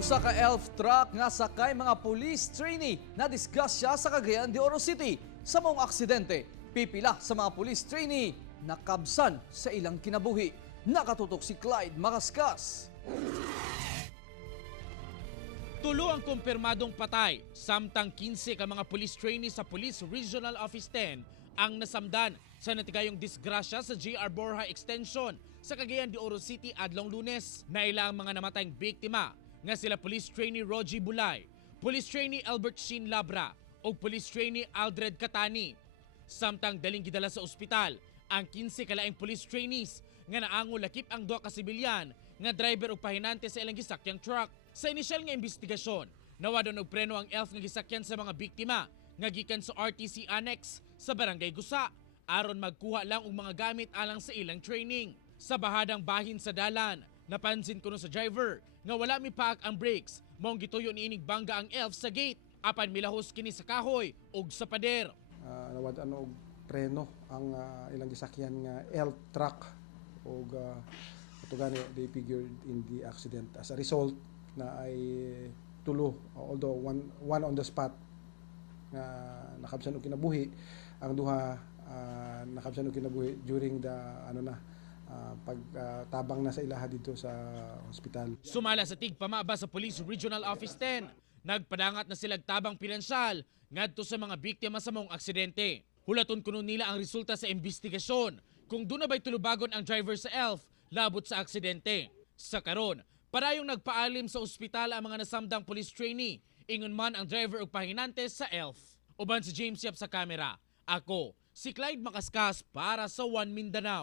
Usa ka elf truck nga sakay mga police trainee na disgrasya sa Cagayan de Oro City. Sa maong aksidente, pipila sa mga police trainee nakabsan sa ilang kinabuhi. Nakatutok si Clyde Makaskas. Tulo ang kumpirmadong patay, samtang 15 ka mga police trainee sa Police Regional Office 10 ang nasamdan sa natigayong disgrasya sa JR Borja Extension sa Cagayan de Oro City adlong Lunes. Naila ang mga namatayng biktima nga sila Police Trainee Rogie Bulay, Police Trainee Albert Sheen Labra o Police Trainee Aldred Catani. Samtang daling gidala sa ospital ang 15 kalaing police trainees nga naango lakip ang duha ka sibilyan nga driver ug pahinante sa ilang gisakyang truck. Sa inisyal nga investigasyon, nawadon og preno ang elf nga gisakyan sa mga biktima nga gikan sa RTC Annex sa Barangay Gusa aron magkuha lang og mga gamit alang sa ilang training. Sa bahadang bahin sa dalan, napansin kuno sa driver nga wala mipaak ang brakes, maong gituyo niinig bangga ang elf sa gate apan milahos kini sa kahoy ug sa pader. Nawad-an og preno ang ilang gisakyan nga elf truck ug ito gani they figured in the accident. As a result na ay tulo, although one on the spot nga nakabsan og kinabuhi, ang duha nakabsan og kinabuhi during the pagtabang na sa ilaha dito sa hospital. Sumala sa tigpamaba sa Police Regional Office 10, nagpadangat na sila tabang pinansyal ngadto sa mga biktima sa maong aksidente. Hulaton kuno nila ang resulta sa investigasyon kung doon na ba'y tulubagon ang driver sa elf labot sa aksidente. Sa karon, parayong nagpaalim sa ospital ang mga nasamdang police trainee, ingon man ang driver ug pahinante sa elf. Uban si James Yap sa kamera, ako si Clyde Makaskas para sa One Mindanao.